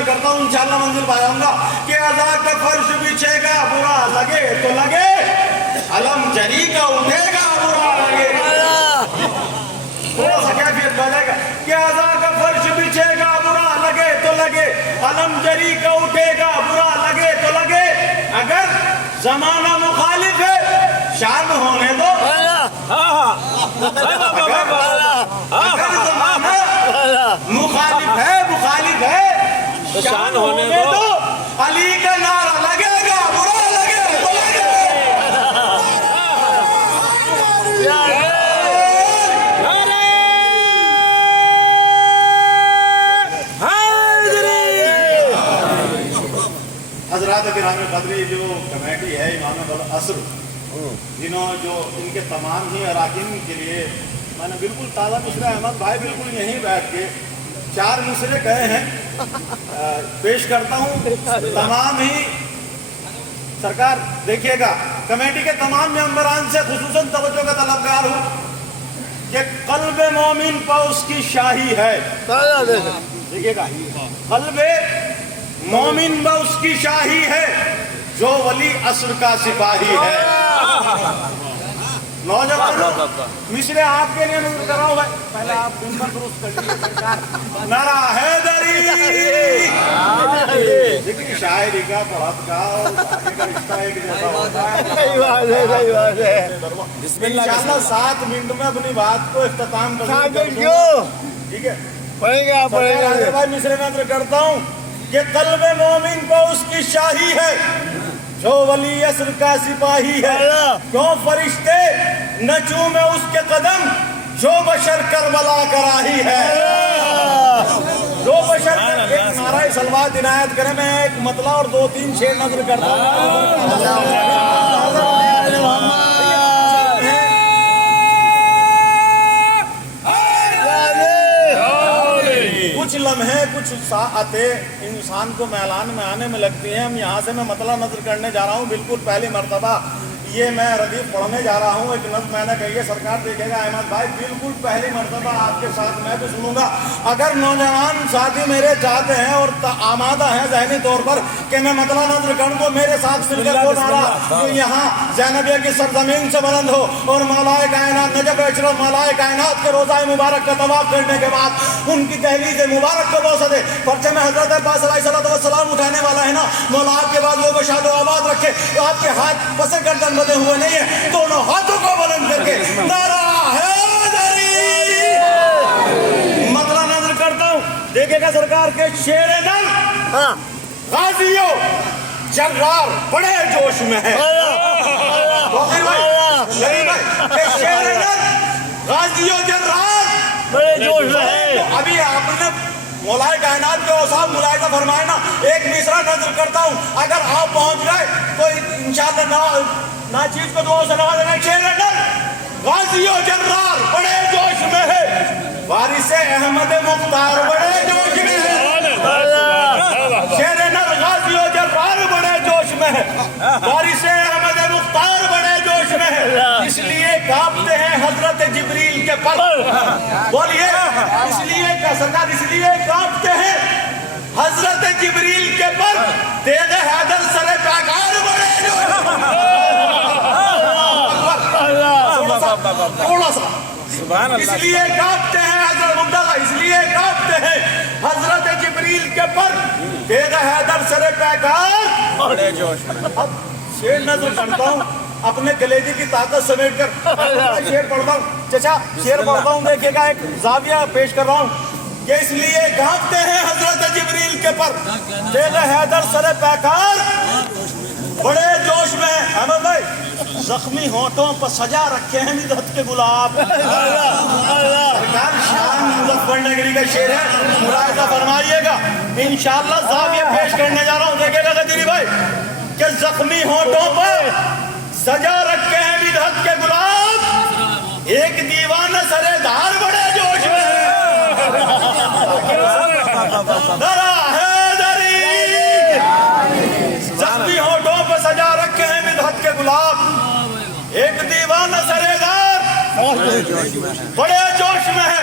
نظر کرتا ہوں انشاءاللہ منزل پا جاؤں گا کہ ادا کا فرش بچھے گا برا لگے تو لگے، علم جری کا اٹھے گا برا لگے، تھوڑا سا کیفیت بجائے گا کہ ادا کا فرش بچھے گا برا لگے تو لگے، علم جری کا اٹھے گا برا لگے تو لگے، اگر زمانہ مخالف ہے شان ہونے دو، اگر زمانہ مخالف ہے شان ہونے دو، علی کا نعرہ لگے گا برا لگے تو لگے۔ حضرات کرام قدری، جو کمیٹی ہے امام العصر، جنہوں جو ان کے تمام ہی اراکین کے لیے میں نے بالکل تازہ مصرع احمد بھائی بالکل یہیں بیٹھ کے 4 مصرے کہے ہیں، پیش کرتا ہوں تمام ہی۔ سرکار دیکھیے گا کمیٹی کے تمام ممبران سے خصوصاً توجہ کا طلبگار ہوں کہ قلب مومن پر اس کی شاہی ہے، دیکھیے گا قلب مومن پر اس کی شاہی ہے، جو ولی عصر کا سپاہی ہے۔ نوجوانوں مصرے آپ کے لیے نظر کر رہا ہوں بھائی، پہلے آپ دن پر درست کر لیجیے سرکار۔ نعرہ حیدری، دیکھیں شاعری کا بہت کا آگے کا رشتہ ایک جیسا ہوتا ہے۔ انشاءاللہ 7 منٹ میں اپنی بات کو اختتام کروں، ٹھیک ہے؟ پڑھیں گے آپ، پڑھیں گے بھائی مصرے میں نظر کرتا ہوں کہ قلب مومن کو اس کی شاہی ہے، جو ولی عصر کا سپاہی ہے، کیوں فرشتے نہ چومے اس کے قدم، جو بشر کربلا کا راہی ہے، جو بشر ایک نعرہ صلوات عنایت کریں۔ میں ایک مطلع اور 2-3 شعر نظر کرتا ہوں۔ کچھ لمحے کچھ ساعتیں انسان کو میلان میں آنے میں لگتی ہیں۔ ہم یہاں سے میں مطلع نظر کرنے جا رہا ہوں، بالکل پہلی مرتبہ یہ میں ردیف پڑھنے جا رہا ہوں۔ ایک نظم میں نے کہی ہے، سرکار دیکھے گا احمد بھائی بالکل پہلی مرتبہ آپ کے ساتھ میں بھی سنوں گا۔ اگر نوجوان ساتھی میرے چاہتے ہیں اور آمادہ ہیں ذہنی طور پر کہ میں مطلع نظر کروں تو میرے ساتھ مل کر وہ نعرہ جو یہاں زینبیہ کی سرزمین سے بلند ہو اور مولائے کائنات نجف اشرف مولائے کائنات کے روضہ مبارک کا طواف کرنے کے بعد ان کی دہلیز مبارک کو بوسہ دے۔ پرچم حضرت عباس علیہ السلام اٹھانے والا ہے نا، مولا آپ کے بعد وہ بشاد و آباد رکھے تو آپ کے ہاتھ پس گردن بندے ہوئے نہیں ہیں، دونوں ہاتھوں کو بلند کر کے نعرہ حیدری مطلع نظر کرتا ہوں۔ دیکھے گا سرکار کے شیر نن غازیوں جرار بڑے جوش میں ہے، شیر نن غازیوں جرار بڑے جوش میں ہے۔ ابھی آپ نے مولائے کائنات کے اوصاف ملاحظہ فرمائے نا، ایک مصرع نظر کرتا ہوں، اگر آپ پہنچ گئے تو انشاءاللہ ناچیز کو دعا سے نوازے گا۔ شیر نن غازیوں جرار بڑے جوش میں ہے، وارث احمد مختار بڑے جوش میں ہے، شیر نن غازیوں جرار بڑے جوش میں ہے، وارث احمد مختار بڑے جوش میں ہے، اس لیے کانپتے ہیں حضرت جبریل کے پر، بولیے اس لیے سرکار اس لیے کانپتے ہیں حضرت جبریل کے پر، تیغ حیدر سر پیکار بڑے جوش میں ہے۔ تھوڑا سا اس لیے کانپتے ہیں حضرت ممتازہ، اس لیے کانپتے ہیں حضرت جبریل کے پر، تیغ حیدر سر پیکار بڑے جوش میں۔ اب شعر نظر کرتا ہوں اپنے کلیجے کی طاقت سمیٹ کر، شعر پڑھتا ہوں چچا، شعر پڑھتا ہوں، دیکھیے گا ایک زاویہ پیش کر رہا ہوں کہ اس لیے کانپتے ہیں حضرت جبریل کے پر، تیغ حیدر سر پیکار بڑے جوش میں۔ احمد بھائی زخمی ہونٹوں پر سجا رکھے ہیں مدحت کے گلاب، شان مظفر نگری کا شعر ہے، ملاحظہ فرمائیے گا۔ انشاءاللہ زاویہ پیش کرنے جا رہا ہوں، دیکھے گا قدری بھائی کہ زخمی ہونٹوں پر سجا رکھے ہیں مدحت کے گلاب، ایک دیوانہ سرے دھار بڑے جوش میں ہے، نعرہ حیدری زخمی ہونٹوں پر سجا رکھے ہیں مدحت کے گلاب، ایک دیوانہ سرے دار بڑے جوش میں ہے،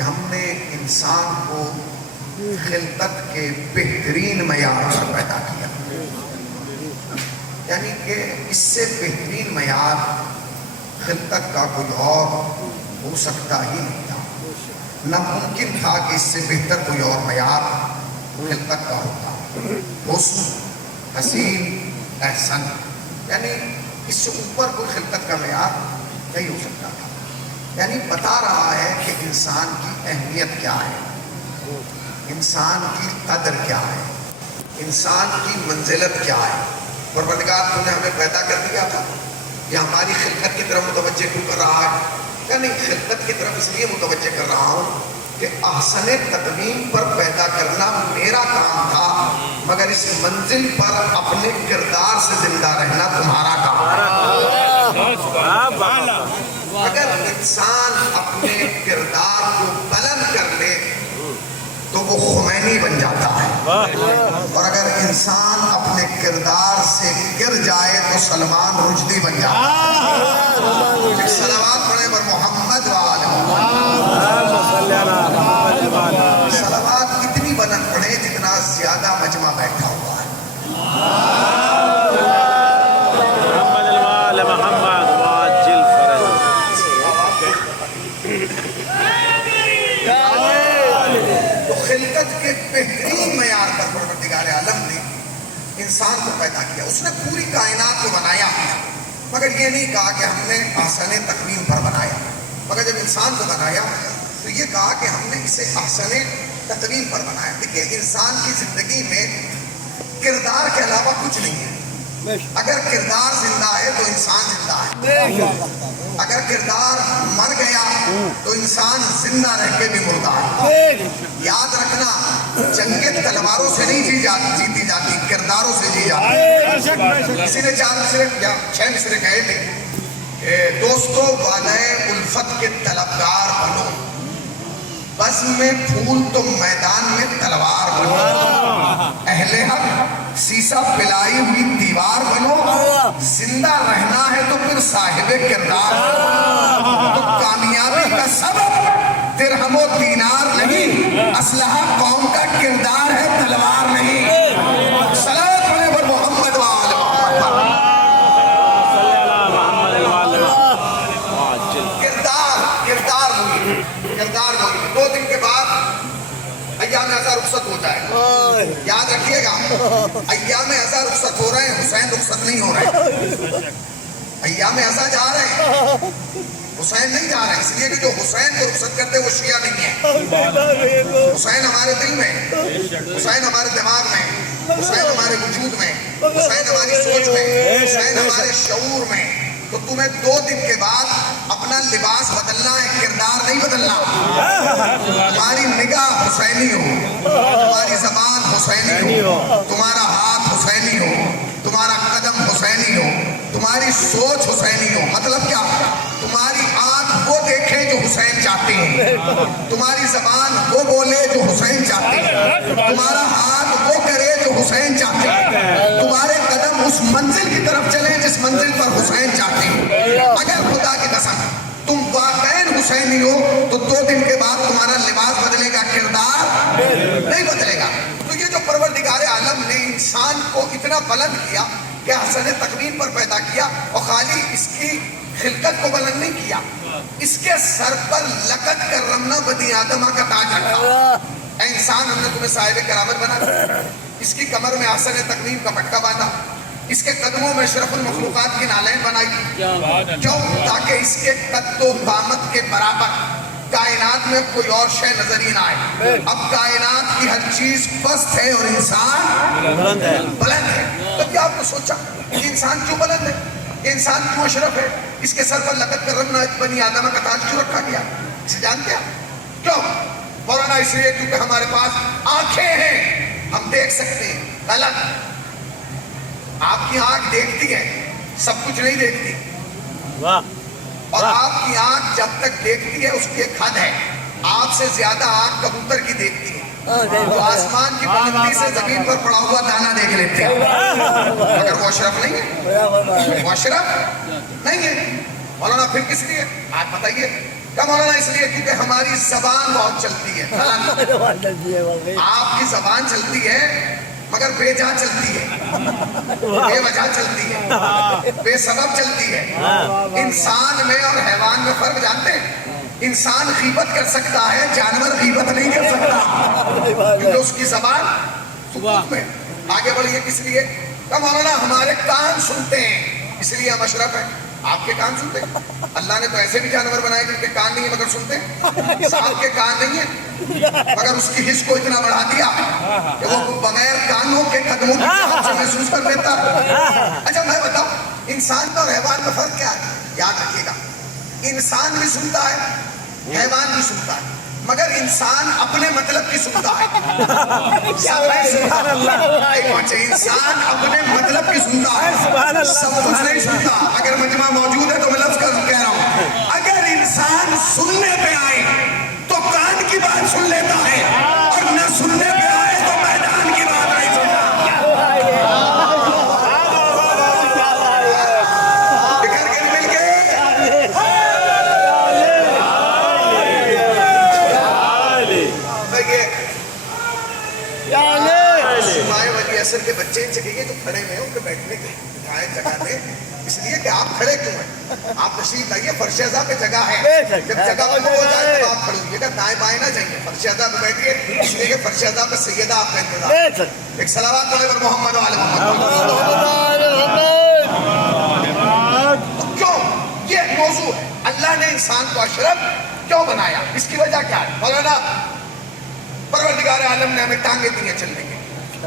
کہ ہم نے انسان کو خلقت کے بہترین معیار پر پیدا کیا، یعنی کہ اس سے بہترین معیار خلقت کا کوئی اور ہو سکتا ہی نہیں تھا، ناممکن تھا کہ اس سے بہتر کوئی اور معیار خلقت کا ہوتا۔ حسن، حسین، احسن، یعنی اس سے اوپر کوئی خلقت کا معیار نہیں ہو سکتا تھا۔ یعنی بتا رہا ہے کہ انسان کی اہمیت کیا ہے، انسان کی قدر کیا ہے، انسان کی منزلت کیا ہے۔ پروردگار تو نے ہمیں پیدا کر دیا تھا، یہ ہماری خلقت کی طرف متوجہ کیوں کر رہا ہے؟ یعنی خلقت کی طرف اس لیے متوجہ کر رہا ہوں کہ احسن تقویم پر پیدا کرنا میرا کام تھا، مگر اس منزل پر اپنے کردار سے زندہ رہنا تمہارا کام ہے۔ اگر انسان اپنے کردار کو بلند کر لے تو وہ خمینی بن جاتا ہے، اور اگر انسان اپنے کردار سے گر جائے تو سلمان رشدی بن جاتا ہے۔ صلوات پڑھیں پر محمد وآل محمد۔ صلوات اتنی بلند پڑھیں جتنا زیادہ مجمع بیٹھا ہوا ہے۔ خلقت کے بہترین معیار پر پروردگار عالم نے انسان کو پیدا کیا، اس نے پوری کائنات کو بنایا، مگر یہ نہیں کہا کہ ہم نے احسن تقویم پر بنایا، مگر جب انسان کو بنایا تو یہ کہا کہ ہم نے اسے احسن تقویم پر بنایا۔ دیکھیے انسان کی زندگی میں کردار کے علاوہ کچھ نہیں ہے۔ اگر کردار زندہ ہے تو انسان زندہ ہے، اگر کردار مر گیا تو انسان زندہ رہ کے بھی مردہ ہے۔ یاد رکھنا، جنگیں تلواروں سے نہیں جیتی جاتی، کرداروں سے جی جاتی۔ کسی نے 4 مصرے یا 6 مصرے کہے تھے کہ دوستو وعدہ الفت کے طلبگار بنو، بزم میں پھول تو میدان میں تلوار بنو، اہل حق سیسا پلائی ہوئی دیوار بنو، زندہ رہنا ہے تو پھر صاحب کردار بنو۔ تو کامیابی کا سبب درہم و دینار نہیں، اسلحہ قوم کا کردار ہے، تلوار نہیں۔ صلوات پڑھیں پر محمد وآل محمد۔ کردار ہوئی 2 دن کے بعد ایام ازا رخصت ہو جائے گا۔ یاد رکھیے گا، ایام ازا رخصت ہو رہے ہیں، حسین رخصت نہیں ہو رہے۔ ایام ازا جا رہے ہیں، حسین نہیں جا رہے، اس لیے کہ جو حسین کو رخصت کرتے وہ شیعہ نہیں ہے۔ حسین ہمارے دل میں، حسین ہمارے دماغ میں، حسین ہمارے وجود میں، حسین ہماری سوچ میں، حسین ہمارے شعور میں۔ تو تمہیں 2 دن کے بعد اپنا لباس بدلنا ہے، کردار نہیں بدلنا۔ تمہاری نگاہ حسینی ہو، تمہاری زبان حسینی ہو، تمہارا ہاتھ حسینی ہو، تمہارا قدم حسینی ہو، تمہاری سوچ حسینی ہو۔ مطلب کیا؟ تمہاری آنکھ وہ دیکھے جو حسین چاہتے ہیں، تمہاری زبان وہ بولے جو حسین چاہتے ہیں، تمہارا ہاتھ وہ کرے جو حسین چاہتے ہیں، تمہارے قدم اس منزل کی طرف چلیں جس منزل پر حسین چاہتے ہیں۔ اگر خدا کی قسم تم واقعین حسینی ہو تو 2 دن کے بعد تمہارا لباس بدلے گا، کردار نہیں بدلے گا۔ تو یہ جو پروردگار عالم نے انسان کو اتنا بلند کیا کہ احسن تقویم پر پیدا کیا، اور خالی اس کی خلقت کو بلند نہیں کیا، اس کے سر پر لقد کرمنا بنی آدمہ کا تاج رکھا۔ اے انسان، ہم نے تمہیں صاحب کرامت بنا دیا۔ اس کی کمر میں احسن تقویم کا پٹکا باندھا، اس کے قدموں میں اشرف المخلوقات کی نالین بنائی، کیوں؟ تاکہ اس کے قد و قامت کے برابر کائنات میں کوئی اور شے نظر ہی نہ آئے۔ اب کائنات کی ہر چیز پست ہے اور انسان بلند ہے۔ تو کیا آپ نے سوچا کہ انسان کیوں بلند ہے، یہ انسان کیوں اشرف ہے، اس کے سر پر لقد کرمنا بنی آدمہ کا تاج کیوں رکھا گیا؟ اسے جانتے ہیں کیوں؟ مولانا اس لیے کیونکہ ہمارے پاس آنکھیں ہیں، ہم دیکھ سکتے ہیں۔ غلط، آپ کی آنکھ دیکھتی ہے، سب کچھ نہیں دیکھتی، اور آپ کی آنکھ جب تک دیکھتی ہے اس کی ایک حد ہے، آپ سے زیادہ آنکھ کبوتر کی دیکھتی ہے، تو آسمان کی بلندی سے زمین پر پڑا ہوا دانا دیکھ لیتے ہیں، مگر وہ اشرف نہیں ہے، وہ اشرف نہیں ہے۔ مولانا پھر کس لیے؟ آپ بتائیے، کیا مولانا؟ اس لیے کیونکہ ہماری زبان بہت چلتی ہے. آپ کی زبان چلتی ہے مگر بے جا چلتی ہے, بے وجہ چلتی ہے, بے سبب چلتی ہے. انسان میں اور حیوان میں فرق جانتے ہیں؟ انسان غیبت کر سکتا ہے, جانور غیبت نہیں کر سکتا, کیونکہ اس کی زبان سکوت میں. آگے بڑھیے. کس لیے؟ کہ مولانا ہمارے کان سنتے ہیں اس لیے ہم اشرف ہیں. آپ کے کان سنتے ہیں؟ اللہ نے تو ایسے بھی جانور بنائے جن کے کان نہیں ہیں مگر سنتے ہیں. سانپ کے کان نہیں ہیں مگر اس کی حس کو اتنا بڑھا دیا کہ وہ بغیر کانوں کے قدموں کی چاہت سے محسوس کر لیتا ہے. اچھا میں بتاؤں, انسان اور حیوان میں فرق کیا ہے؟ یاد رکھیے گا, انسان بھی سنتا ہے, حیوان بھی سنتا ہے, مگر انسان اپنے مطلب کی سنتا ہے. انسان اپنے مطلب کی سنتا ہے, سب کچھ نہیں سنتا. اگر مجمع موجود ہے تو میں لفظ کہہ رہا ہوں, اگر انسان سننے پہ آئے تو کان کی بات سن لیتا ہے, اور نہ سننے پہ آئے تو میدان کی بات نہیں سنتا. اثر کے بچے ان سے کہیے جو کھڑے ہوئے ہیں ان کے بیٹھنے کی بٹھائے جگہ دیں, اس لیے کہ آپ کھڑے کیوں ہیں؟ آپ تشریف لائیے, فرش اعضاء پہ جگہ ہے, جب جگہ پہ ہو جائے تب آپ کھڑے ہوئیے گا, دائیں بائیں نہ جائیے, فرش اعضاء پہ بیٹھیے, اس لیے کہ فرش اعضاء پہ سیدہ آپ کا انتظار. ایک صلوات پڑھے پر محمد و آل محمد. کیوں یہ موضوع ہے؟ اللہ نے انسان کو اشرف کیوں بنایا؟ اس کی وجہ کیا ہے؟ مولانا پروردگار عالم نے ہمیں ٹانگیں دی ہیں چلنے کی.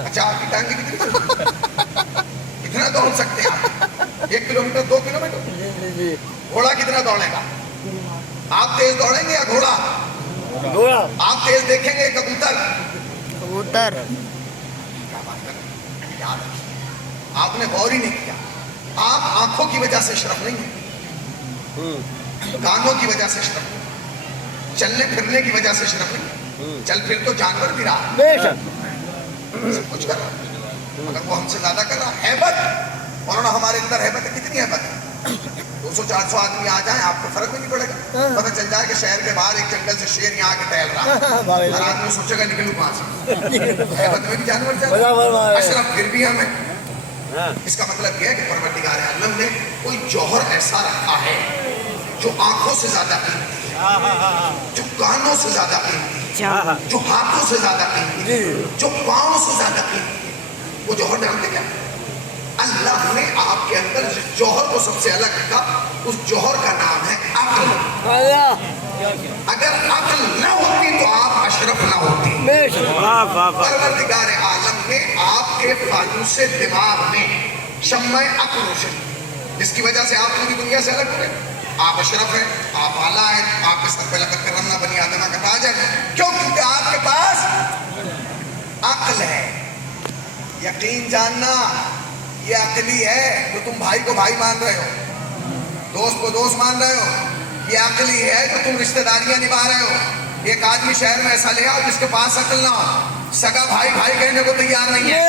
اچھا آپ کی ٹانگیں کتنی کتنا دوڑ سکتے ہیں آپ؟ 1 کلومیٹر 2 کلومیٹر؟ گھوڑا کتنا دوڑے گا؟ آپ تیز دوڑیں گے یا گھوڑا؟ آپ تیز دیکھیں گے کبوتر؟ آپ نے غور ہی نہیں کیا. آپ آنکھوں کی وجہ سے اشرف نہیں ہیں, کانوں کی وجہ سے اشرف نہیں, چلنے پھرنے کی وجہ سے اشرف نہیں. چل پھر تو جانور بھی رہا, سب کچھ کر رہا, مگر وہ ہم سے زیادہ کر رہا. حیبت اور ہمارے اندر حیبت ہے. کتنی حیبت ہے؟ 200-400 آدمی آ جائیں, آپ کو فرق بھی نہیں پڑے گا. پتہ چل جائے کہ شہر کے باہر ایک جنگل سے شیر یہاں آ کے ٹہل رہا, ہر آدمی سوچے گا نکلوں کہاں سے. حیبت میں بھی جانور جاتا, اشرف پھر بھی ہمیں. اس کا مطلب یہ ہے کہ پروردگار عالم نے کوئی جوہر ایسا رکھا ہے جو آنکھوں سے زیادہ قیمتی ہے, جو کانوں سے زیادہ قیمتی ہے, جو ہاتھوں سے زیادہ قیمتی ہے, جو پاؤں سے زیادہ قیمتی ہے. وہ جوہر جانتے کیا؟ اللہ نے آپ کے اندر جس جوہر کو سب سے الگ رکھا, اس جوہر کا نام ہے عقل. اگر عقل نہ ہوتی تو آپ اشرف نہ ہوتی. پروردگار عالم نے آپ کے فانوس دماغ میں شمع عقل روشن, جس کی وجہ سے آپ پوری دنیا سے الگ ہوئے. آپ اشرف ہیں, آپ اعلیٰ ہیں, آپ کے سر پہ لقب کرنا بنی آدمہ کا تاج ہے. کیوں؟ کیونکہ آپ کے پاس عقل ہے. یقین جاننا یہ عقلی ہے. جو تم بھائی کو بھائی مان رہے ہو, دوست کو دوست مان رہے ہو, یہ عقلی ہے. جو تم رشتہ داریاں نبھا رہے ہو, ایک آدمی شہر میں ایسا لے آؤ جس کے پاس عقل نہ ہو, سگا بھائی بھائی کہنے کو تیار نہیں ہے.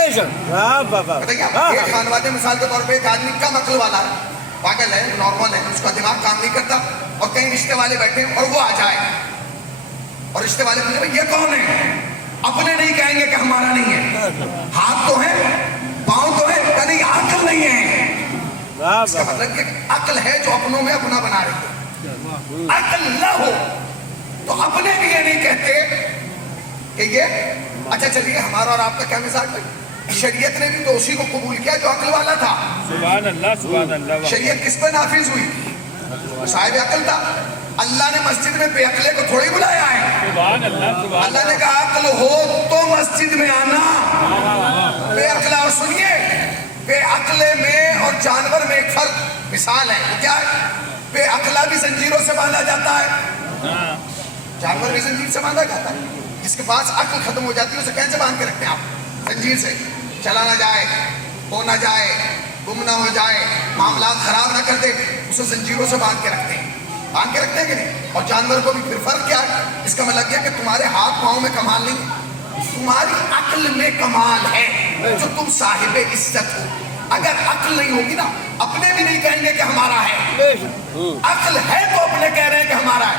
بتائیے ایک خانوادے مثال کے طور پہ ایک آدمی کم عقل والا ہے, پاگل ہے, نارمل ہے, اس کا دماغ کام نہیں کرتا, اور کہیں رشتے والے بیٹھے اور وہ آ جائے اور رشتے والے پوچھے یہ کون ہے, اپنے نہیں کہیں گے کہ ہمارا نہیں ہے. ہاتھ تو ہے, پاؤں تو ہے, کہ نہیں عقل نہیں ہے. اس کا مطلب یہ عقل ہے جو اپنوں میں اپنا بنا رہی ہے. عقل نہ ہو تو اپنے بھی یہ نہیں کہتے کہ یہ اچھا. چلیے ہمارا اور آپ کا کیا مزاج ہے؟ شریعت نے بھی تو اسی کو قبول کیا جو عقل والا تھا. سبحان اللہ, سبحان اللہ. شریعت کس پہ نافذ ہوئی؟ صاحب عقل تھا. اللہ نے مسجد میں بے عقلے کو تھوڑی بلایا ہے. سبحان اللہ, سبحان اللہ نے کہا عقل ہو تو مسجد میں آنا. بے عقل, اور سنیے, بے عقلے میں اور جانور میں ایک فرق مثال ہے. وہ کیا ہے؟ بے عقلا بھی زنجیروں سے باندھا جاتا ہے, جانور بھی زنجیر سے باندھا جاتا ہے. جس کے پاس عقل ختم ہو جاتی ہے اسے کیسے باندھ کے رکھتے ہیں آپ؟ زنجیر سے. چلا نہ جائے, ہو نہ جائے, گم نہ ہو جائے, معاملات خراب نہ کر دے, اسے زنجیروں سے باندھ کے رکھتے ہیں. باندھ کے رکھتے ہیں کہ نہیں؟ اور جانور کو بھی پھر فرق کیا ہے؟ اس کا مطلب یہ کہ تمہارے ہاتھ پاؤں میں کمال نہیں, تمہاری عقل میں کمال ہے جو تم صاحب عزت ہو. اگر عقل نہیں ہوگی نا, اپنے بھی نہیں کہیں گے کہ ہمارا ہے. عقل ہے تو اپنے کہہ رہے ہیں کہ ہمارا ہے.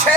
6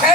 6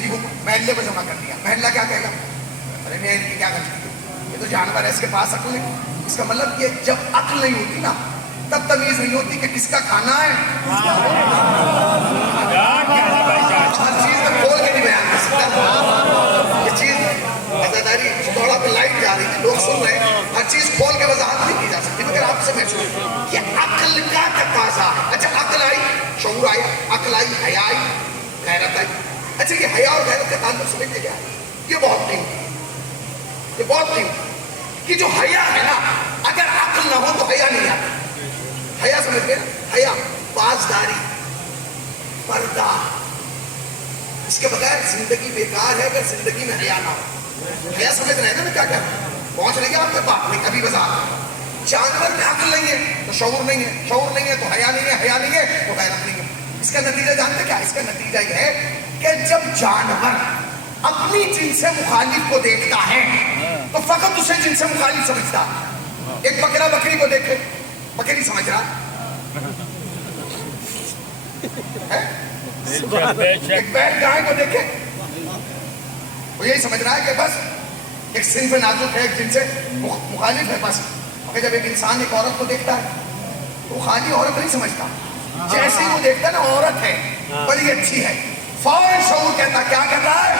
جی محلے کو جمع کر دیا, محلہ کیا کہے گا؟ ارے نہیں, ان کی کیا غلطی ہے, یہ تو جانور ہے, اس کے پاس عقل ہے. اس کا مطلب یہ جب عقل نہیں ہوتی نا تب تمیز نہیں ہوتی کہ کس کا کھانا ہے. ہر چیز میں کھول کے نہیں بیان کر سکتا یہ چیز. ازاداری تھوڑا پہ لائٹ جا رہی تھی, لوگ سن رہے ہیں, ہر چیز کھول کے وضاحت نہیں کی جا سکتی, مگر آپ سے میں سنوں یہ عقل کا تقاضا. اچھا عقل آئی, شعور آیا, عقل آئی, حیا آئی, غیرت آئی. اچھا یہ حیا اور غیرت کا تعلق سمجھتے کیا ہے؟ یہ بہت قیمتی, یہ بہت قیمتی کہ جو حیا ہے نا, اگر عقل نہ ہو تو حیا نہیں آتا. حیا سمجھ گئے نا, حیا پاسداری, پردہ. اس کے بغیر زندگی بیکار ہے اگر زندگی میں حیا نہ ہو. حیا سمجھ رہے ہیں نا میں کیا کہہ رہا ہوں؟ پہنچ رہی ہے آپ کے بات میں کبھی وضاحت. جانور میں عقل نہیں ہے تو شعور نہیں ہے, شعور نہیں ہے تو حیا نہیں ہے, حیا نہیں ہے تو غیرت نہیں ہے. اس کا نتیجہ جانتے کیا؟ اس کا نتیجہ یہ ہے کہ جب جانور اپنی جن سے مخالف کو دیکھتا ہے تو فقط اسے جن سے مخالف سمجھتا. ایک بکرا بکری کو دیکھے, بکری سمجھ رہا ہے, ایک بیل گائے کو دیکھے وہ یہی سمجھ رہا ہے کہ بس ایک صنف نازک ہے, ایک جن سے مخالف ہے بس. مگر جب ایک انسان ایک عورت کو دیکھتا ہے تو وہ خالی عورت نہیں سمجھتا, جیسے ہی وہ دیکھتا ہے نا عورت ہے, بڑی اچھی ہے, فوراً شعور کہتا, کیا کہتا ہے؟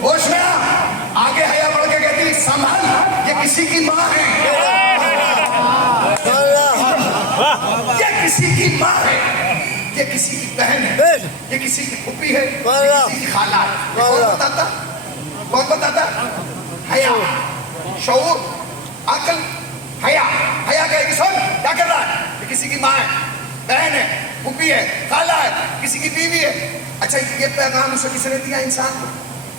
ہوش میں آگے حیا بڑھ کے کہتی سنبھل, یہ کسی کی ماں ہے, یہ کسی کی ماں ہے, یہ کسی کی بہن ہے, یہ کسی کی پھوپھی ہے, یہ کسی کی خالہ ہے. کون بتاتا؟ کون بتاتا؟ حیا, شعور, عقل, حیا. حیا کہے گی سن کیا کر رہا ہے, یہ کسی کی ماں ہے, بہن ہے, پھوپھی ہے, خالہ ہے, کسی کی بیوی ہے. اچھا یہ پیغام اسے کس نے دیا؟ انسان کو.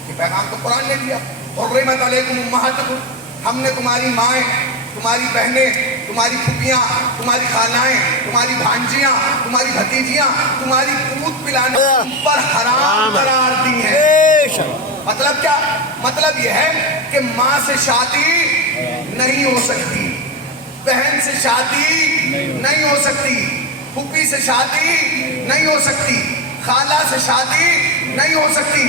یہ پیغام تو قرآن نے دیا, حرمت علیکم امہاتکم, ہم نے تمہاری مائیں, تمہاری بہنیں, تمہاری پھوپھیاں, تمہاری خالائیں, تمہاری بھانجیاں, تمہاری بھتیجیاں, تمہاری دودھ پلانے پر حرام قرار دی ہیں. مطلب کیا؟ مطلب یہ ہے کہ ماں سے شادی نہیں ہو سکتی, بہن سے شادی نہیں ہو سکتی, پھوپھی سے شادی نہیں ہو سکتی, خالہ سے شادی نہیں ہو سکتی,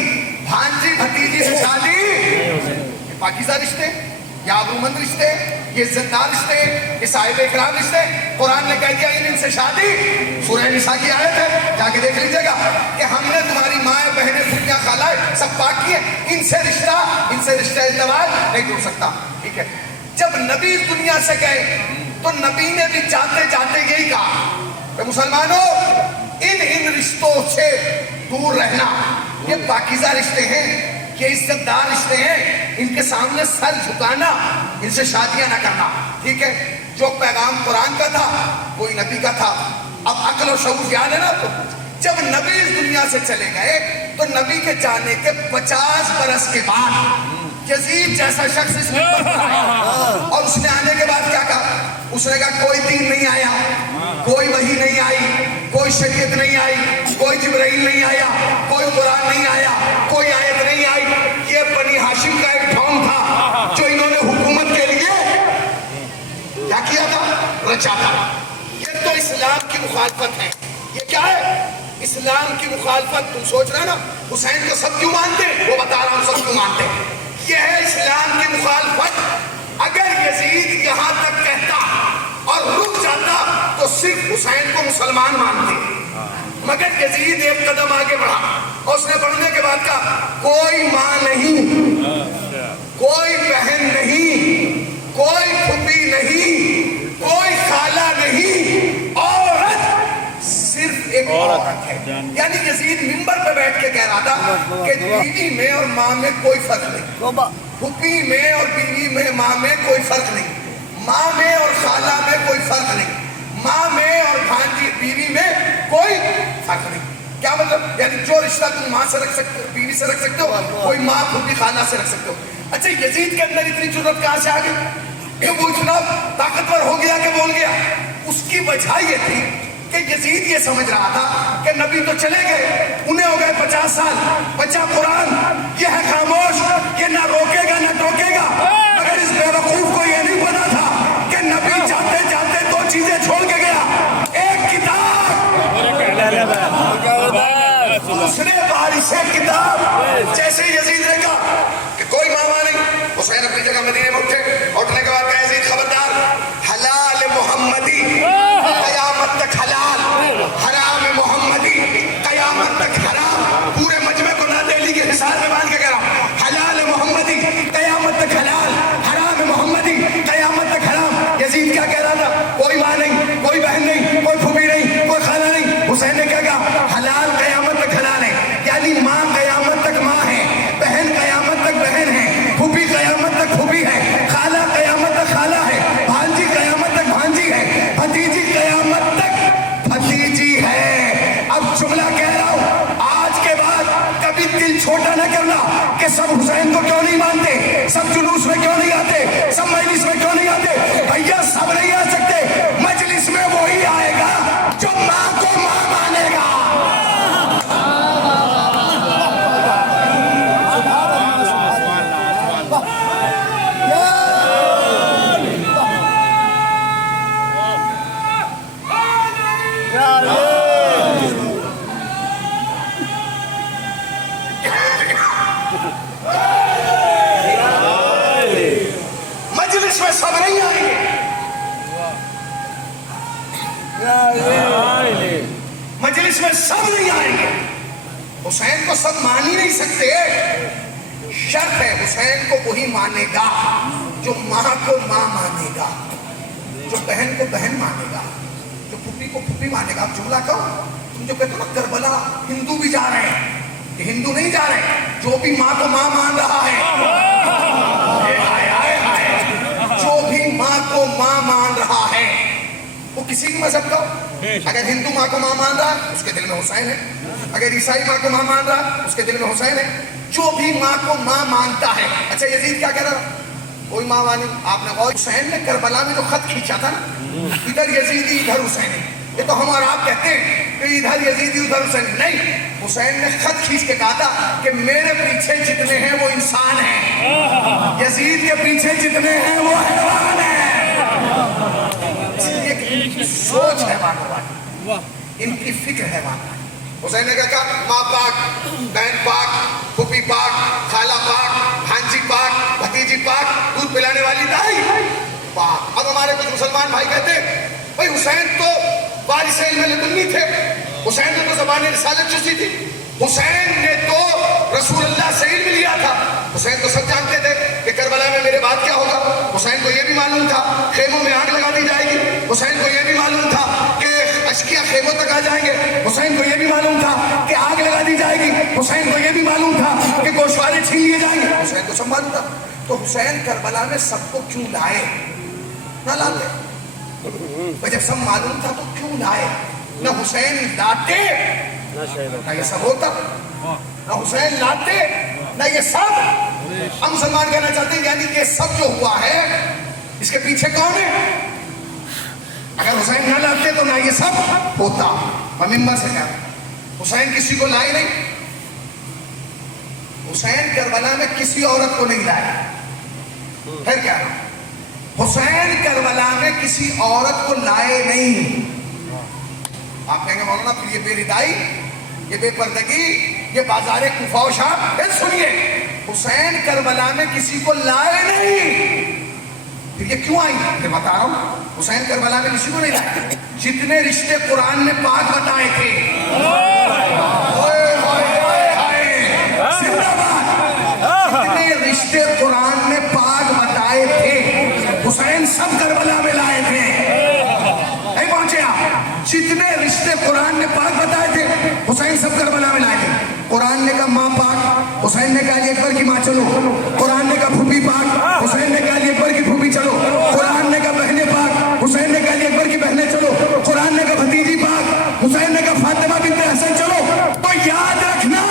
بھانجی بھتیجی سے شادی. یہ پاکیزہ رشتے, یہ آبرومند رشتے, یہ عزت دار رشتے, یہ صاحب اکرام رشتے. قرآن نے کہہ دیا ان سے شادی. سورہ نساء کی آیت ہے, جا کے دیکھ لیجیے گا کہ ہم نے تمہاری مائیں, بہنیں, پھوپھیاں, خالائیں سب پاک کیے, ان سے رشتہ ازدواج نہیں ٹوٹ سکتا. ٹھیک ہے, جب نبی اس دنیا سے گئے تو نبی نے بھی جاتے جاتے یہی کہا کہ مسلمانوں ان رشتوں سے دور رہنا. یہ پاکیزہ رشتے ہیں, یہ عزت دار رشتے ہیں, ان کے سامنے سر جھکانا, ان سے شادیاں نہ کرنا. ٹھیک ہے, جو پیغام قرآن کا تھا وہی نبی کا تھا. اب عقل و شعور یاد ہے نا, تو جب نبی اس دنیا سے چلے گئے تو نبی کے جانے کے 50 برس کے بعد یزید جیسا شخص اس منبر پر آیا, اور اس نے آنے کے بعد کیا کہا؟ اس نے کہا کوئی دین نہیں آیا, کوئی وحی نہیں آئی, کوئی شریعت نہیں آئی, کوئی جبرائیل نہیں آیا, کوئی قرآن نہیں آیا, کوئی آیت نہیں آئی. یہ بنی ہاشم کا ایک ڈھونگ تھا جو انہوں نے حکومت کے لیے کیا کیا تھا, رچا تھا. یہ تو اسلام کی مخالفت ہے. یہ کیا ہے؟ اسلام کی مخالفت. تم سوچ رہے نا حسین کو سب کیوں مانتے, وہ بتا رہا ہوں سب کیوں مانتے. یہ ہے اسلام کی مخالفت. اگر یزید یہاں تک کہتا اور رک جاتا تو صرف حسین کو مسلمان مانتے, مگر یزید ایک قدم آگے بڑھا اور اس نے بڑھنے کے بعد کہا کوئی ماں نہیں, کوئی بہن نہیں, کوئی پھوپھی نہیں, کوئی خالہ نہیں, عورت صرف ایک عورت ہے. یعنی یزید منبر پہ بیٹھ کے کہہ رہا تھا کہ بیوی میں اور ماں میں کوئی فرق نہیں, پھوپھی میں اور بیوی میں, ماں میں کوئی فرق نہیں, ماں میں اور خالہ میں کوئی فرق نہیں, ماں میں اور بھانجی بیوی میں کوئی فرق نہیں. کیا مطلب؟ یعنی جو رشتہ تم ماں سے رکھ سکتے ہو, بیوی سے رکھ سکتے ہو, کوئی ماں پھوپھی خالہ سے رکھ سکتے ہو. اچھا یزید کے اندر اتنی جرأت کہاں سے آ گئی کہ وہ اتنا طاقتور ہو گیا کہ بول گیا؟ اس کی وجہ یہ تھی کہ یزید یہ سمجھ رہا تھا کہ نبی تو چلے گئے, انہیں ہو گئے 50 سال, بچہ قرآن, یہ ہے خاموش, یہ نہ روکے گا نہ ٹوکے گا. مگر اس بیوقوف کو یہ نہیں پتا تھا کہ نبی جاتے جاتے 2 چیزیں چھوڑ کے گیا, ایک کتاب, دوسرے وارث سے کتاب. جیسے یزید نے کہا کہ کوئی ماما نہیں, حسین اپنی جگہ مدینے میں اٹھے. اٹھنے کے بعد کہا یزید خبردار, حلال محمدی قیامت تک حلال, حرام محمدی قیامت تک حرام. پورے مجمع کو نہ دہلی کے حصار میں باندھ کے کہہ رہا ہوں, حلال محمدی قیامت تک حلال, حرام محمدی قیامت تک حرام. یزید کیا کہہ رہا تھا؟ کوئی ماں نہیں, کوئی بہن نہیں, کوئی پھوپھی نہیں, کوئی خالہ نہیں. حسین نے کیا کہا؟ حلال قیامت تک حلال ہے. یعنی ماں قیامت تک ماں ہے, بہن قیامت تک بہن ہے, پھوپھی قیامت تک پھوپھی ہے, خالہ قیامت تک خالہ ہے, بھانجی قیامت تک بھانجی ہے, بھتیجی قیامت تک بھتیجی ہے. اب جملہ کہہ رہا ہوں, آج کے بعد کبھی دل چھوٹا نہ کرنا کہ سب حسین کو کیوں نہیں مانتے, سب جلوس میں کیوں نہیں آتے, سب مجلس میں کیوں نہیں آتے. بھیا سب نہیں آ سکتے, مجلس میں وہی آئے گا جو ماں کو ماں مانے گا. مجلس میں سب نہیں آئیں گے, مجلس میں سب نہیں آئیں گے. حسین کو سب مان ہی نہیں سکتے. شرط ہے حسین کو وہی مانے گا جو ماں کو ماں مانے گا, جو بہن کو بہن مانے گا, جو پھوپھی کو پھوپھی مانے گا. اب جملہ کہو, تم جو کہتے ہو نا کربلا ہندو بھی جا رہے ہیں, یہ ہندو نہیں جا رہے, جو بھی ماں کو ماں مان رہا ہے, جو بھی ماں کو ماں مان رہا ہے, وہ کسی بھی مذہب کا ہو. اگر ہندو ماں کو ماں مان رہا ہے اس کے دل میں حسین ہے, اگر عیسائی ماں کو ماں مان رہا ہے اس کے دل میں حسین ہے. جو بھی ماں کو ماں مانتا ہے. اچھا یزید کیا کہہ رہا تھا؟ کوئی ماں مانی. آپ نے غور, حسین نے کربلا میں جو خط کھینچا تھا نا, ادھر یزیدی ادھر حسینی. یہ تو ہم اور آپ کہتے ہیں کہ ادھر یزیدی ادھر حسینی. نہیں, حسین نے خط کھینچ کے کہا تھا کہ میرے پیچھے جتنے ہیں وہ انسان ہیں, یزید کے پیچھے جتنے ہیں وہ حیوان ہیں. یہ سوچ ہے مانو, ان کی فکر ہے مانو. حسین نے کہا ماں پاک, بہن پاک, پھوپھی پاک, خالہ پاک, بھانجی پاک, بھتیجی پاک, دودھ پلانے والی دائی پاک. اب ہمارے کچھ مسلمان بھائی کہتے ہیں بھائی حسین تو وارث علم لدنی تھے, حسین نے تو زبان رسالت چوسی تھی, حسین نے تو رسول اللہ سے علم لیا تھا, حسین تو سب جانتے تھے کہ کربلا میں میرے بعد کیا ہوگا. حسین کو یہ بھی معلوم تھا خیموں میں آگ لگا دی جائے گی, حسین کو یہ بھی معلوم تھا کہ اشکیا خیموں تک آ جائیں گے, حسین کو یہ بھی معلوم تھا کہ آگ لگا دی جائے گی, حسین کو یہ بھی معلوم تھا کہ گوشوارے چھین لیے جائیں گے. حسین کو سب معلوم تھا. تو حسین کربلا میں سب کو کیوں لائے؟ نہ لاتے. جب سب معلوم تھا تو کیوں لائے؟ نہ حسین لاتے نہ یہ سب ہوتا, نہ حسین لاتے نہ یہ سب. ہم مسلمان کہنا چاہتے ہیں یعنی یہ سب جو ہوا ہے اس کے پیچھے کون ہے؟ اگر حسین نہ لاتے تو نہ یہ سب ہوتا. ہم ممبر سے کہتے حسین کسی کو لائے نہیں. حسین کربلا میں کسی عورت کو نہیں لائے. پھر کیا حسین کربلا میں کسی عورت کو لائے نہیں. آپ کہیں گے مولانا پھر یہ بے ردائی, یہ بے پردگی, یہ بازار کوفہ و شام. سنیے, حسین کربلا میں کسی کو لائے نہیں. پھر یہ کیوں آئی؟ میں بتا رہا ہوں, حسین کربلا میں کسی کو نہیں لائے. جتنے رشتے قرآن نے پاک بتائے تھے, جتنے رشتے قرآن نے پاک بتائے تھے حسین سب کربلا میں لائے تھے. نہیں پہنچے آپ؟ جتنے رشتے قرآن نے پاک بتائے تھے حسین سب کربلا میں لائے تھے. قرآن نے کہا ماں پاک, حسین نے کہا علی اکبر کی ماں چلو. قرآن نے کہا پھوپھی پاک, حسین نے کہا علی اکبر کی پھوپھی چلو. قرآن نے کہا بہنیں پاک, حسین نے کہا علی اکبر کی بہنیں چلو. قرآن نے کہا بھتیجی پاک, حسین نے کہا فاطمہ بنت حسن چلو. تو یاد رکھنا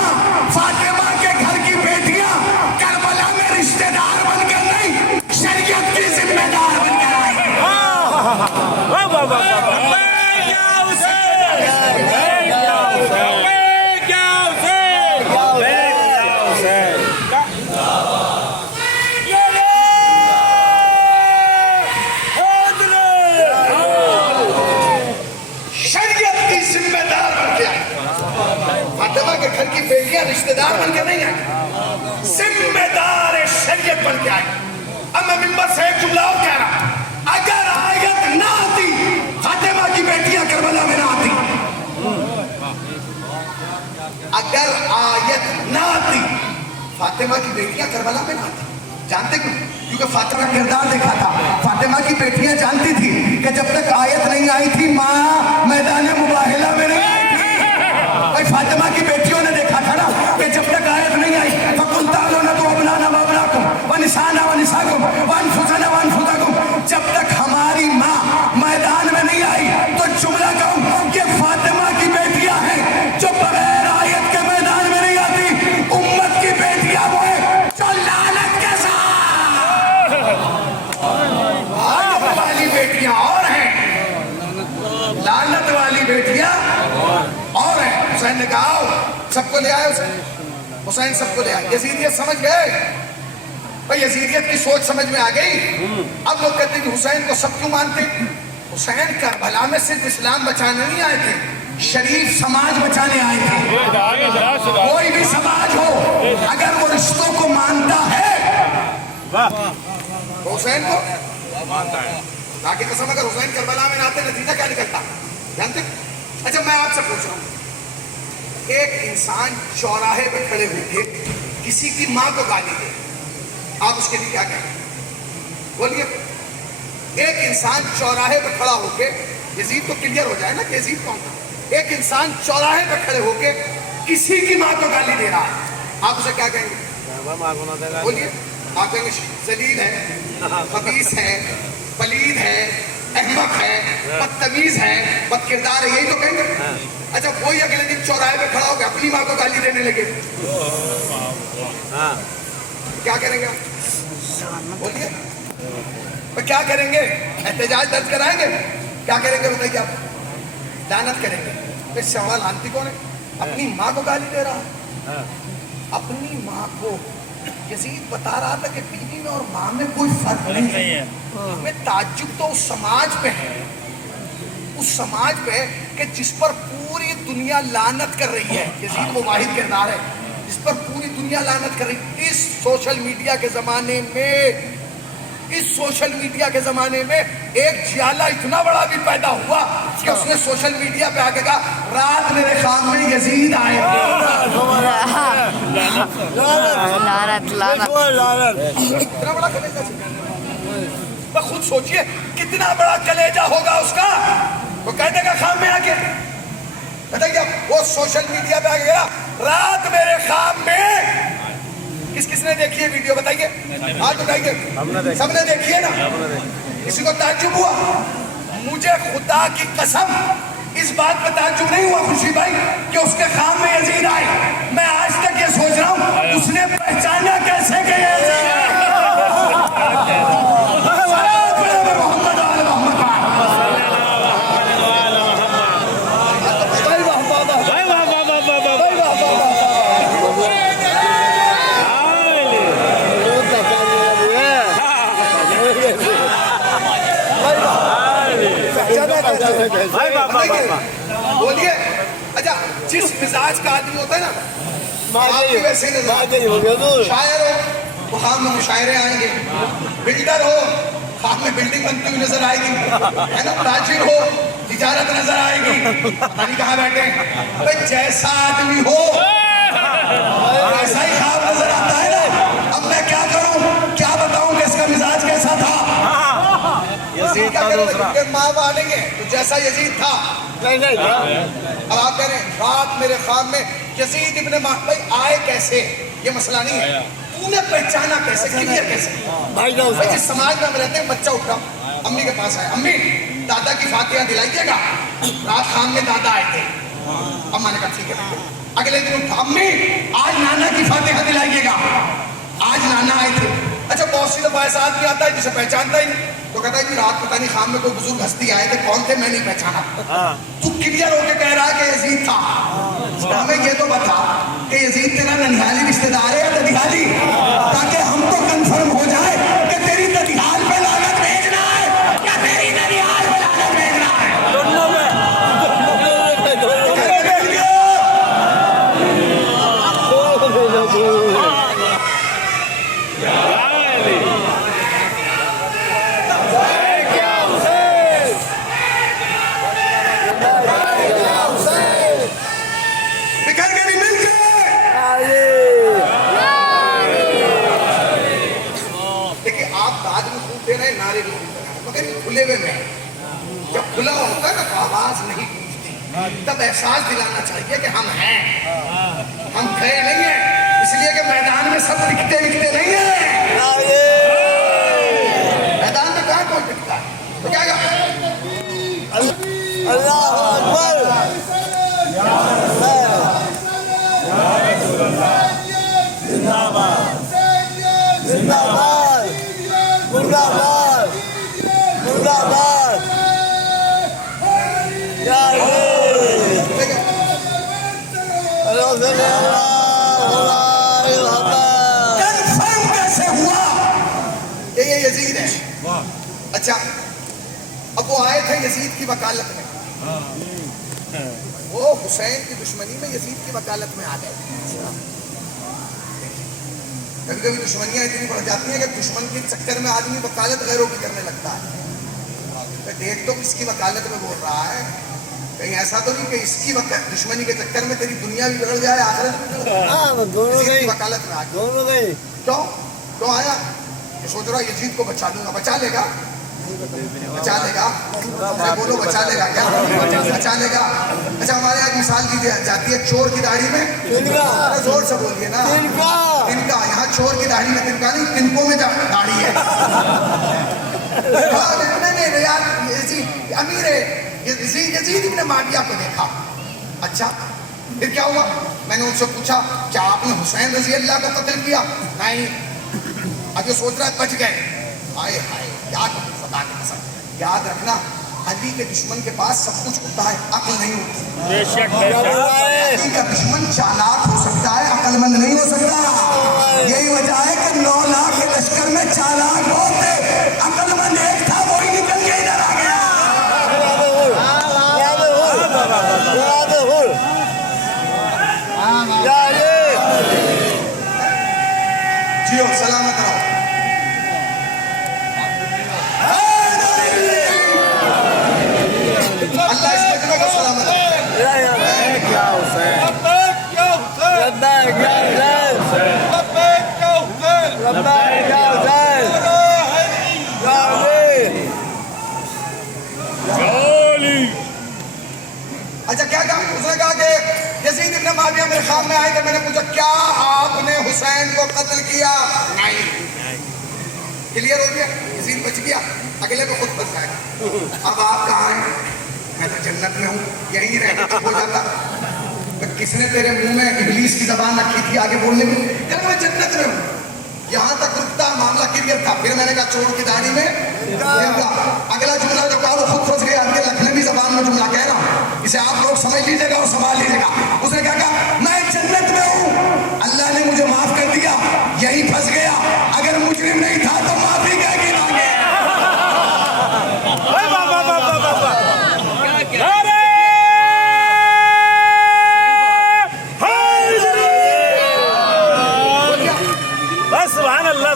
فاطمہ کے گھر کی بیٹیاں کربلا میں رشتہ دار بن کر نہیں, شریعت کی ذمہ دار بن کر آئی. گھر کی بیٹیاں رشتہ دار بن کے نہیں آئی، ذمہ دار شریعت بن کے آئی. اب میں ممبر سے ایک جملہ اور کہہ رہا ہوں، اگر آیت نہ آتی فاطمہ کی بیٹیاں کربلا میں نہ آتی. اگر آیت نہ آتی فاطمہ کی بیٹیاں کربلا میں نہ آتی. جانتے کیوں؟ کیونکہ فاطمہ کا کردار دیکھا تھا. فاطمہ کی بیٹیاں جانتی تھی کہ جب تک آیت نہیں آئی تھی ماں میدان مباہلہ میں نہیں آئی تھی. بھائی فاطمہ کی بیٹیوں نے دیکھا تھا نا کہ جب تک آیت نہیں آئی فَقُلْ تَعْلُونَ وَأَبْنَانَا وَأَبْنَاءَكُمْ وَنِسَاءَنَا وَنِسَاءَكُمْ وَأَنفُسَنَا وَأَنفُسَكُمْ. جب تک ہماری ماں میدان میں نہیں آئی تو جملہ کہوں کہ فاطمہ کی بیٹیاں ہیں جو بغیر آیت کے میدان میں نہیں آتی. امت کی بیٹیاں وہ ہیں جو لعنت کے ساتھ. آیت والی بیٹیاں اور ہیں، لعنت والی بیٹیاں اور ہیں. حسین نے کہا آؤ سب کو لے آئے. حسین سب کو لے آئے. یزیدیت سمجھ گئے بھائی، یزیدیت کی سوچ سمجھ میں آ گئی. اب لوگ کہتے ہیں کہ حسین کو سب کیوں مانتے؟ حسین کربلا میں صرف اسلام بچانے نہیں آئے تھے، شریف سماج بچانے آئے تھے. کوئی بھی سماج ہو اگر وہ رشتوں کو مانتا ہے تو حسین کو مانتا ہے. تاکہ قسم اگر حسین کربلا میں نہ آتے نتیجہ کیا نکلتا جانتے؟ اچھا میں آپ سے پوچھ رہا ہوں، ایک انسان چوراہے پہ کھڑے ہو کے کسی کی ماں کو گالی دے، آپ اس کے لیے کیا کہیں؟ بولیے. ایک انسان چوراہے پہ کھڑا ہو کے، یزید تو کلیئر ہو جائے نا کہ یزید کون تھا. ایک انسان چوراہے پہ کھڑے ہو کے کسی کی ماں کو گالی دے رہا ہے، آپ اسے کیا کہیں گے؟ بولیے. آپ کہیں گے ذلیل ہے، خبیث ہے، پلید ہے، احمق ہے، بدتمیز ہے، بد کردار ہے، یہی تو کہیں گے. اچھا وہی اگلے دن چوراہے پہ کھڑا ہو کے اپنی ماں کو گالی دینے لگے، کیا کریں گے؟ بولیے. کیا کریں گے؟ احتجاج درج کرائیں گے؟ کیا کریں گے بتائیے آپ؟ لعنت کریں گے. اس سے ہمارا لعنتی کون ہے؟ اپنی ماں کو گالی دے رہا ہے. اپنی ماں کو. یزید بتا رہا تھا کہ بیوی میں اور ماں میں کوئی فرق نہیں ہے. ہمیں تعجب تو اس سماج پہ ہے، اس سماج پہ کہ جس پر پوری دنیا لعنت کر رہی ہے. یزید وہ واحد کردار ہے جس پر پوری دنیا لعنت کر رہی ہے. اس سوشل میڈیا کے زمانے میں، اس سوشل میڈیا کے زمانے میں ایک جیالہ اتنا بڑا بھی پیدا ہوا کہ اس نے سوشل میڈیا پہ آ کے کہا رات میرے خواب میں یزید آئے. اتنا بڑا کلیجہ، میں خود سوچئے کتنا بڑا کلیجہ ہوگا اس کا. وہ کہہ دے گا خواب میں آ کے، بتائیے وہ سوشل میڈیا پہ آ گیا رات میرے خواب میں. کس نے دیکھی ہے ویڈیو بتائیے؟ ہاتھ اٹھائیے. سب نے دیکھی ہے نا؟ کسی کو تعجب ہوا؟ مجھے خدا کی قسم اس بات پہ تعجب نہیں ہوا خوشی بھائی کہ اس کے خواب میں یزید آئے. میں آج تک یہ سوچ رہا ہوں اس نے پہچانا کیسے کہ یزید ہے. بولیے. اچھا جس مزاج کا آدمی ہوتا ہے نا آپ کی ویسے نظر. شاعر ہو تو خواب میں مشاعرے آئیں گے، بلڈر ہو خواب میں بلڈنگ بنتی ہوئی نظر آئے گی، ہے نا، تاجر ہو تجارت نظر آئے گی. نہیں کہاں بیٹھے بھائی جیسا آدمی ہو ایسا ہی خواب نظر آتا ہے نا. اب میں کیا کروں، کیا بتاؤں کہ اس کا مزاج کیسا تھا؟ یزید کیا کریں کہ ماں آنے گے تو جیسا یزید تھا. اب آپ کہہ رہے ہیں رات میرے خواب میں یزید ابن معاویہ. بھائی آئے کیسے یہ مسئلہ نہیں ہے، تو نے پہچانا کیسے، کلیئر کیسے؟ بھائی جس سماج میں ہم رہتے ہیں بچہ اٹھا امی کے پاس آیا، امی دادا کی فاتحہ دلائیے گا. رات خواب میں دادا آئے تھے. اماں نے کہا ٹھیک ہے. اگلے دن اٹھا امی آج نانا کی فاتحہ دلائیے گا. آج نانا آئے تھے. اچھا بہت سی دفعہ ایسا آدمی آتا ہے جسے پہچانتا ہی نہیں تو کہتا ہے کہ رات پتہ نہیں خواب میں کوئی بزرگ ہستی آئے تھے، کون تھے میں نہیں پہچانا. تو کلیئر ہو کے کہہ رہا کہ یزید تھا. ہمیں یہ تو بتا کہ یزید تیرا ننیالی رشتہ دار ہے یا ددیالی، تاکہ ہم تو کنفرم ہو جائے کہ تیری ددیال پہ لعنت بھیجنا ہے یا تیری ننیال پہ لعنت بھیجنا ہے. تب احساس دلانا چاہیے کہ ہم ہیں، ہم کھڑے نہیں ہیں، اس لیے کہ میدان میں سب دکھتے نہیں ہیں، میدان میں کہاں کوئی دکھتا ہے، تو کیا اللہ اکبر زندہ باد زندہ باد مردہ باد مردہ باد کنفرم کیسے ہوا کہ یہ یزید ہے؟ اچھا اب وہ آئے تھے یزید کی وکالت میں، وہ حسین کی دشمنی میں یزید کی وکالت میں آ گئے. کبھی کبھی دشمنیاں اتنی بڑھ جاتی ہیں کہ دشمن کے چکر میں آدمی وکالت غیروں کی کرنے لگتا ہے. دیکھ تو کس کی وکالت میں بول رہا ہے، کہیں ایسا تو نہیں کہ اس کی دشمنی کے چکر میں تیری دنیا بھی بگڑ جائے آخرت بھی بگڑ جائے. یزید کی وکالت میں آ گیا. کیوں آیا؟ یہ سوچ رہا یزید کو بچا لوں گا. بچا لے گا؟ بچا لے گا؟ بولو بچا لے گا کیا؟ بچا لے گا. اچھا ہمارے یہاں مثال دی جاتی ہے چور کی داڑھی میں، زور سے بولیے نا، تنکا. یہاں چور کی داڑھی میں تنکا نہیں، تنکوں میں داڑھی ہے. نہیں یار یزید امیر ہے، یزید ابن معاویہ کو دیکھا. اچھا پھر کیا ہوا؟ میں نے ان سے پوچھا کیا آپ نے حسین رضی اللہ کو قتل کیا؟ نہیں. اب یہ سوچ رہا ہے بچ گئے. ہائے ہائے کیا کروں خدا کی قسم. یاد رکھنا علی کے دشمن کے پاس سب کچھ ہوتا ہے، عقل نہیں ہوتی. بے شک بے شک. علی کا دشمن چالاک ہو سکتا ہے، عقل مند نہیں ہو سکتا. یہی وجہ ہے کہ 9 لاکھ کے لشکر میں چالاک بہت تھے، عقل مند ایک تھا، وہی نکل کے ادھر آ گیا. جیو سلامت رہو. اللہ اس مجمع کو سلامت رکھے. اچھا کیا کہا؟ اس نے کہا کہ یزید ابن معاویہ میرے خام میں آئے تھے، میں نے پوچھا کیا آپ نے حسین کو قتل کیا؟ نہیں. کلیئر ہو گیا، یزید بچ گیا، اگلے کو خود بچ جائے گا. اب آپ کہاں ہیں؟ میں تو جنت میں ہوں. یہی رہ کے چپ ہو جاتا. کس نے تیرے منہ میں ابلیس کی زبان رکھی تھی آگے بولنے میں؟ کہ میں جنت میں ہوں. یہاں تک رکتا معاملہ کلیئر تھا. پھر میں نے کہا چور کی داڑھی میں اگلا جملہ جو کہا وہ خود پھنس گیا. یہ لکھنوی زبان میں جملہ کہہ رہا ہوں، اسے آپ لوگ سمجھ لیجیے گا اور سنبھال لیجیے گا. اس نے کہا میں جنت میں ہوں، اللہ نے مجھے معاف کر دیا، یہی پھنس گیا. اگر مجرم نہیں تھا تو معافی کہہ کے مانگے.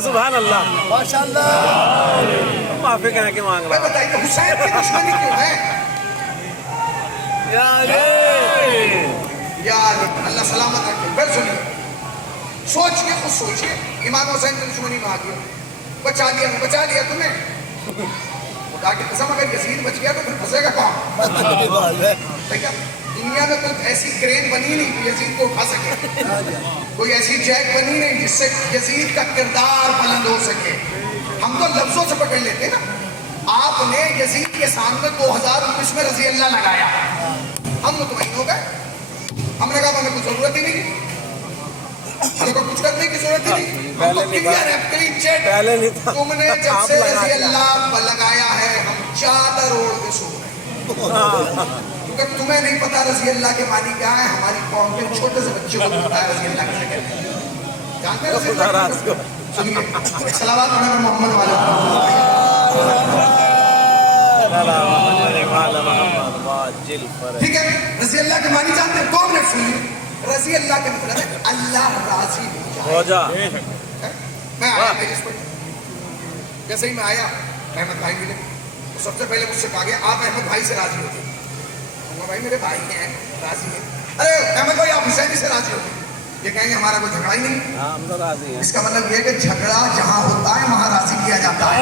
سبحان اللہ ماشاء اللہ. معافی کہنے کے مانگ رہا ہے. بتائیے حسین کی دشمنی کیوں ہے؟ یار اللہ سلامت رکھے. پھر سنیے، سوچ کے خود سوچیے. امام حسین کی دشمنی میں آ گیا، بچا لیا تمہیں. خدا کی قسم اگر یزید بچ گیا تو پھر پھنسے گا کہاں؟ دنیا میں کوئی ایسی کرین بنی نہیں کہ یزید کو اٹھا سکے، کوئی ایسی جیک بنی نہیں جس سے یزید کا کردار بلند ہو سکے. ہم تو لفظوں سے پکڑ لیتے نا. آپ نے یزید کے سامنے 2019 میں رضی اللہ لگایا، ہم مطمئن ہو گئے. ہم نے کہا ہمیں کوئی ضرورت ہی نہیں، ہمیں کو کچھ کرنے کی ضرورت ہی نہیں. پہلے نہیں تھا. تم نے جب سے رضی اللہ لگایا ہے ہم چادر اوڑھ کے سو رہے. کیونکہ تمہیں نہیں پتا رضی اللہ کے معنی کیا ہے. ہماری قوم کے چھوٹے سے بچے کو نہیں پتا ہے رضی اللہ کیسے کہتے ہیں. جانتے ہیں رضی اللہ؟ سنیے صلوات محمد والے. ٹھیک ہے، رضی اللہ کے معنی جانتے ہیں؟ 2 منٹ سنیے. رضی اللہ کے مطلب ہے اللہ راضی ہو جائے. میں آیا پیجز پر، جیسے ہی میں آیا احمد بھائی ملے تو سب سے پہلے مجھ سے کہا گیا آپ احمد بھائی سے راضی ہوتے. بھائی میرے بھائی ہیں، راضی ہیں. ارے احمد بھائی آپ حسین سے راضی ہوتے. یہ کہیں گے ہمارا کوئی جھگڑا ہی نہیں. اس کا مطلب یہ ہے کہ جھگڑا جہاں ہوتا ہے وہاں راضی کیا جاتا ہے.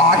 8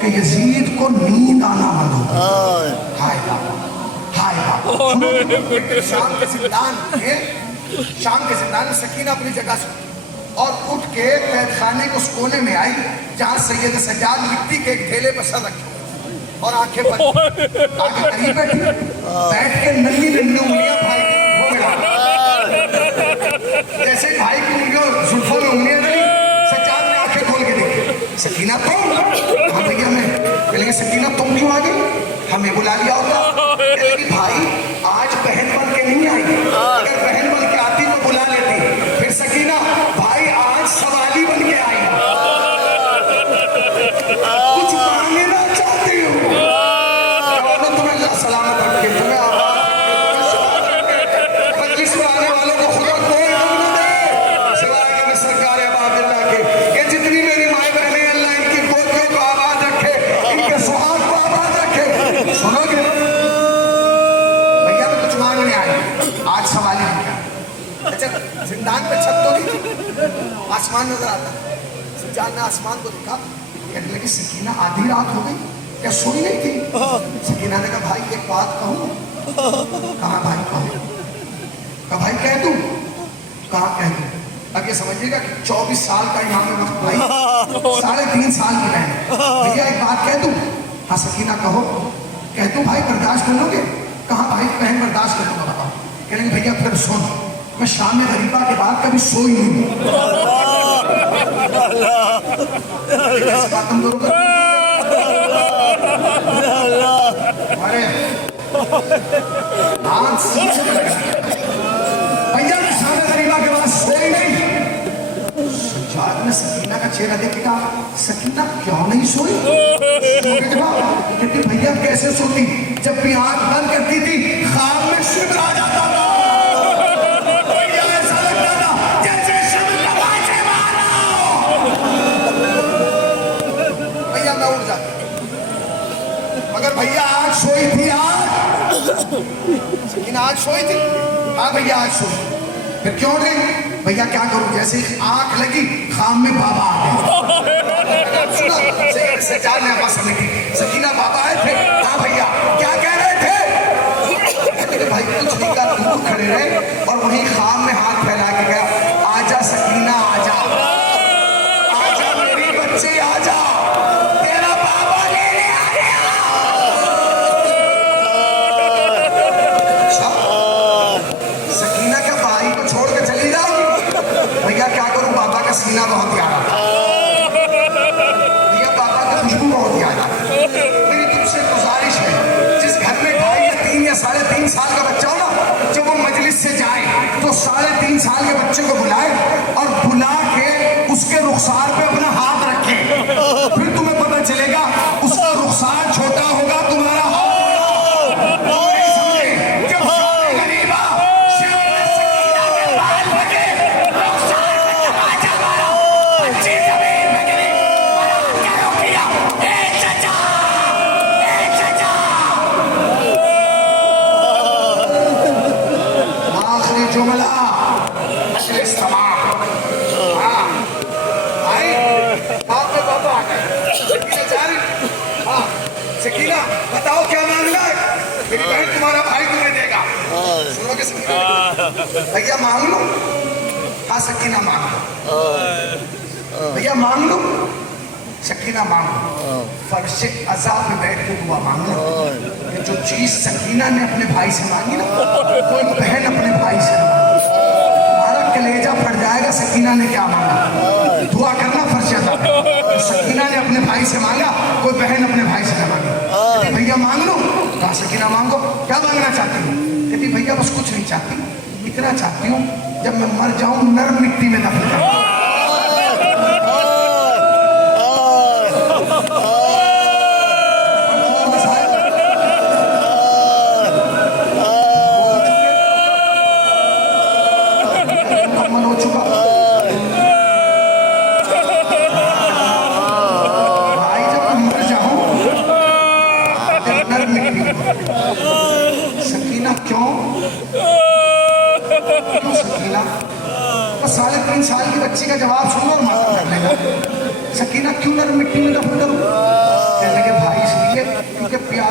کہ یزید کو نیند آنا بند ہو گئی. ہائے بابا ہائے بابا. شام کے زندان میں سکینہ اپنی جگہ سے اور اٹھ کے قید خانے کو اس کونے میں آئی جہاں سید سجاد مٹی کے ایک ڈھیلے پر سر رکھے اور آنکھیں بند آگے قریب بیٹھی بیٹھ کے ننگی ننگی انگلیاں بھائی کی وہ ملا جیسے بھائی کی انگلیوں زلفوں میں انگلیاں ڈلی. سجاد نے آنکھیں کھول کے دیکھی. سکینہ تم؟ ہاں بھیا میں. کہنے لگے سکینہ تم کیوں آ گئی؟ ہمیں بلا لیا ہوتا. کہنے لگی بھائی آج بہن بن کے نہیں آئی, اگر بہن بن کے آتی تو بلا لیتی. پھر سکینہ بھائی آج سوالی بن کے آئی, کچھ مانگے نہ چاہتی ہوں. تمہیں اللہ سلامت رکھے, تمہیں آباد رکھے, مجلس میں آنے والوں کو خدا کوئی غم نہ دے سوائے کہ میں سرکار عباد اللہ کے. کہ جتنی میری مائیں بہنیں اللہ ان کی گودیوں کو آباد رکھے, ان کے سہاگ کو آباد رکھے. سنو گے بھیا میں کچھ مانگنے آئی, آج سوالی بن کے آئی. اچھا زندان پہ چھت تو نہیں تھی, آسمان نظر آتا. سجاد نے آسمان کو دیکھا, کہنے لگی سکینہ آدھی رات ہو گئی کیا سوئی نہیں تھی؟ سکینہ نے کہا بھائی ایک بات کہوں. کہاں بھائی کہوں؟ کہا بھائی کہہ دوں. کہاں کہہ دوں؟ اب یہ سمجھیے گا کہ 24 سال کا امام وقت بھائی 3.5 سال کی بہن. بھیا ایک بات کہہ دوں؟ ہاں سکینہ کہو. کہہ دوں بھائی برداشت کر لو گے؟ کہاں بھائی بہن برداشت کر لوں گا. بتاؤ. کہنے لگے بھیا پھر سن, میں شام غریبہ کے بعد کبھی سوئی نہیں ہوں. بھیا میں شام غریبہ کے بعد سوئی نہیں. سجاد نے سکینہ کا چہرہ دیکھ کے کہا سکینہ کیوں نہیں سوئی؟ کہتی بھیا کیسے سوتی, جب بھی آنکھ بند کرتی تھی خواب میں شبر آ جاتا تھا. مگر بھیا آج سوئی تھی. آج سکینہ آج سوئی تھی. ہاں بھیا آج سوئی. پھر کیوں نہیں؟ بھیا کیا کروں, جیسے ہی آنکھ لگی خواب میں بابا آ گئے. سجاد نے آواز سنی تھی سکینہ بابا آئے تھے. ہاں بھیا کیا کہہ رہے تھے؟ بھائی کچھ نہیں کہا, دور کھڑے رہے اور وہیں خواب میں ہاتھ پھیلا کے گیا آجا سکینہ آجا, آجا میری بچی آجا, تیرا بابا لینے آ گیا. سکینہ کا بھائی کو چھوڑ کے چلی جاؤ. بھیا کیا کروں, بابا کا سینہ بہت پیارا تھا, بھیا بابا کا خوشبو بہت پیارا. میری تم سے گزارش ہے, جس گھر میں 2.5 یا 3.5 سال کا بچہ ہو نا, جب وہ مجلس سے جائے تو 3.5 سال کے بچے کو بلائے اور بلا کے اس کے رخسار پہ اپنا ہاتھ رکھے. پھر تمہیں پتہ چلے گا اس کا رخسار چھوٹا ہوگا, تمہارا ہاتھ سکینہ بتاؤ کیا مانگنا ہے؟ میری بہن تمہارا بھائی تمہیں دے گا. سنو گے سکینہ؟ بھیا مانگ لو. ہاں سکینہ مانگ لو. بھیا مانگ لو. سکینہ مانگ لو. فرش عزا پہ بیٹھ کے دعا مانگ لو. کہ جو چیز سکینہ نے اپنے بھائی سے مانگی نا, کوئی بہن اپنے بھائی سے مانگی, تمہارا کلیجہ پھٹ جائے گا. سکینہ نے کیا مانگا, دعا کرنا فرش عزا پہ. سکینہ نے اپنے بھائی سے مانگا, کوئی بہن اپنے بھائی سے نہ مانگی. کہتی بھیا مانگ لو. کہا سکینہ مانگو. کیا مانگنا چاہتی ہوں؟ کہتی بھیا بس کچھ نہیں چاہتی, اتنا چاہتی ہوں جب میں مر جاؤں نرم مٹی میں دفن کر دوں. سکینہ کیوں سکینہ؟ بس 3.5 سال کی بچی کا جواب سنو اور معلوم کر لے گا. سکینہ کیوں نرم مٹی میں دفن کروں؟